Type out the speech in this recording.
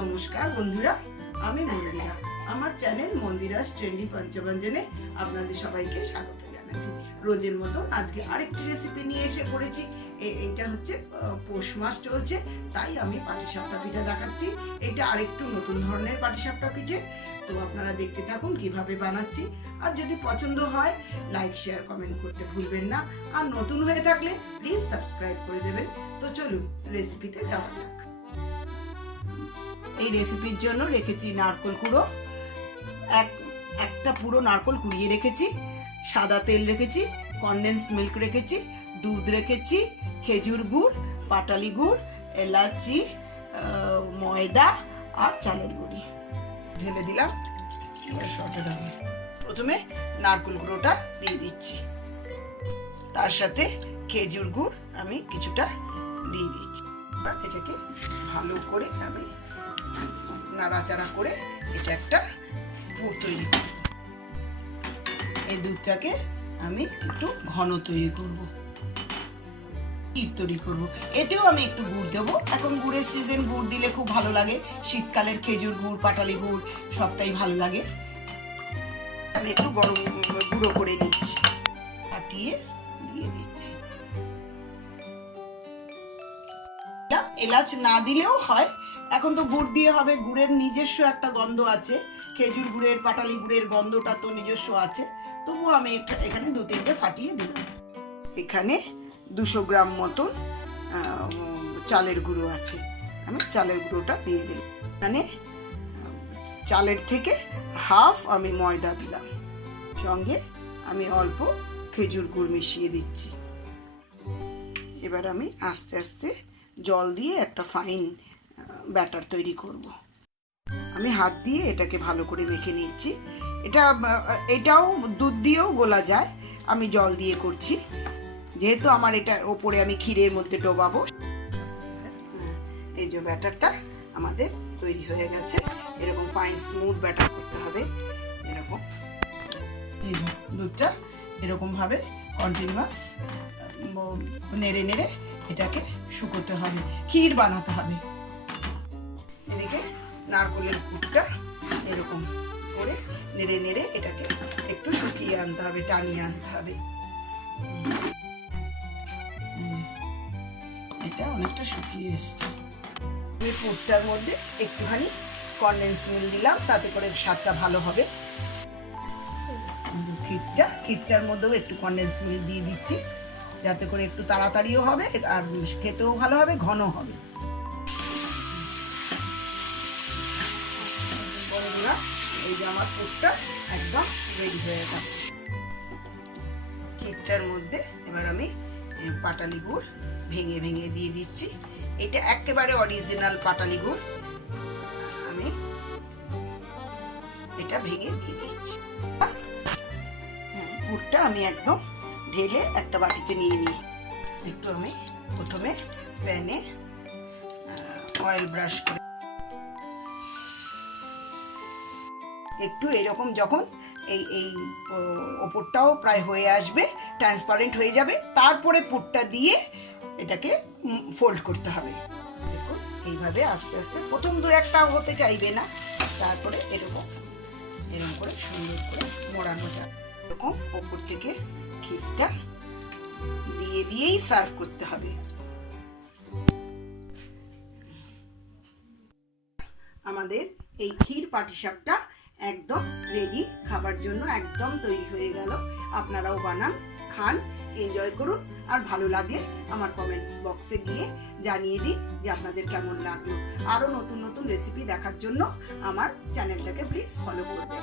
নমস্কার বন্ধুরা, আমি মন্দিরা। আমার চ্যানেল মন্দিরাস ট্রেন্ডি পঞ্চব্যঞ্জনে আপনাদের সবাইকে স্বাগত জানাচ্ছি। রোজের মতো আজকে আরেকটি রেসিপি নিয়ে এসে করেছি। এইটা হচ্ছে পৌষ মাস চলছে, তাই আমি পাটিসাপটা পিঠা দেখাচ্ছি। এটা আরেকটু নতুন ধরনের পাটিসাপটা পিঠে। তো আপনারা দেখতে থাকুন, কীভাবে বানাচ্ছি। আর যদি পছন্দ হয় লাইক শেয়ার কমেন্ট করতে ভুলবেন না। আর নতুন হয়ে থাকলে প্লিজ সাবস্ক্রাইব করে দেবেন। তো চলুন রেসিপিতে যাওয়া যাক। এই রেসিপির জন্য রেখেছি নারকল কুড়ো। এক, একটা পুরো নারকল কুড়িয়ে রেখেছি। সাদা তেল রেখেছি কনডেন্স মিল্ক রেখেছি, দুধ রেখেছি, খেজুর গুড়, পাটালি গুড়, এলাচি ময়দা আর চালের গুঁড়ি। ঢেলে দিলাম প্রথমে নারকল গুঁড়োটা দিয়ে দিচ্ছি। তার সাথে খেজুর গুড় আমি কিছুটা দিয়ে দিচ্ছি। এটাকে ভালো করে আমি নাড়াচাড়া করে এটা একটা পুর তৈরি করব। এই দুধটাকে আমি একটু ঘন তৈরি করব। ক্ষীর তৈরি করব। এতেও আমি একটু গুড় দেবো। এখন গুড়ের সিজন গুড় দিলে খুব ভালো লাগে। শীতকালের খেজুর গুড়, পাটালি গুড়, সবটাই ভালো লাগে। আমি একটু গরম গুঁড়ো করে নিচ্ছি। ফাটিয়ে দিয়ে দিচ্ছি। এলাচ না দিলেও হয়। এখন তো গুড় দিয়ে হবে, গুড়ের নিজস্ব একটা গন্ধ আছে। খেজুর গুড়ের, পাটালি গুড়ের গন্ধটা তো নিজস্ব আছে। তবুও আমি এখানে দু তিনটে ফাটিয়ে দিলাম। এখানে দুশো গ্রাম মতন চালের গুঁড়ো আছে। আমি চালের গুঁড়োটা দিয়ে দিলাম। এখানে চালের থেকে হাফ আমি ময়দা দিলাম। সঙ্গে আমি অল্প খেজুর গুড় মিশিয়ে দিচ্ছি। এবার আমি আস্তে আস্তে জল দিয়ে একটা ফাইন ব্যাটার তৈরি করব। আমি হাত দিয়ে এটাকে ভালো করে মেখে নিচ্ছি। এটা, এটাও দুধ দিয়েও গোলা যায়। আমি জল দিয়ে করছি। যেহেতু আমার এটা ওপরে আমি ক্ষীরের মধ্যে ডোবাবো। এই যে ব্যাটারটা আমাদের তৈরি হয়ে গেছে। এরকম ফাইন স্মুথ ব্যাটার করতে হবে। এরকম। এই দুধটা এরকম ভাবে কন্টিনিউয়াস নেড়ে নেড়ে এটাকে শুকোতে হবে। ক্ষীর বানাতে হবে। নারকলের কুটটা এরকম করে নেড়ে নেড়ে এটাকে একটু শুকিয়ে আনতে হবে, টানিয়ে আনতে হবে। এটা অনেকটা শুকিয়ে এসছে। আমি পুরটার মধ্যে একটুখানি কনডেন্স মিল দিলাম, তাতে করে স্বাদটা ভালো হবে। ক্ষীরটা, ক্ষীরটার মধ্যেও একটু কনডেন্স মিল দিয়ে দিচ্ছি, যাতে করে একটু তাড়াতাড়িও হবে আর খেতেও ভালো হবে ঘন হবে। বন্ধুরা এই যে আমার একদম রেডি হয়ে গেছে। ক্ষীরটার মধ্যে এবার আমি পাটালি গুড় ভেঙে ভেঙে দিয়ে দিচ্ছি। এটা একেবারে অরিজিনাল পাটালি গুড়। আমি এটা ভেঙে দিয়ে দিচ্ছি। হ্যাঁ, পুরটা আমি একদম ঢেলে একটা বাটিতে নিয়ে নিই একটু আমি প্রথমে প্যানে অয়েল ব্রাশ করে একটু এরকম যখন এই এই ওপরটাও প্রায় হয়ে আসবে ট্রান্সপারেন্ট হয়ে যাবে, তারপরে পুরটা দিয়ে এটাকে ফোল্ড করতে হবে। এইভাবে আস্তে আস্তে, প্রথম দু একটা হতে চাইবে না, তারপরে এরকম এরকম করে সুন্দর করে মোড়ানো যায় এরকম ওপর থেকে ক্ষীরটা দিয়ে দিয়েই সার্ভ করতে হবে। আমাদের এই ক্ষীর পাটিসাপটা একদম রেডি খাবার জন্য একদম তৈরি হয়ে গেল। আপনারাও বানান, খান এনজয় করুন। আর ভালো লাগলে আমার কমেন্টস বক্সে গিয়ে জানিয়ে দিন যে আপনাদের কেমন লাগল। আরও নতুন নতুন রেসিপি দেখার জন্য আমার চ্যানেলটাকে প্লিজ ফলো করবেন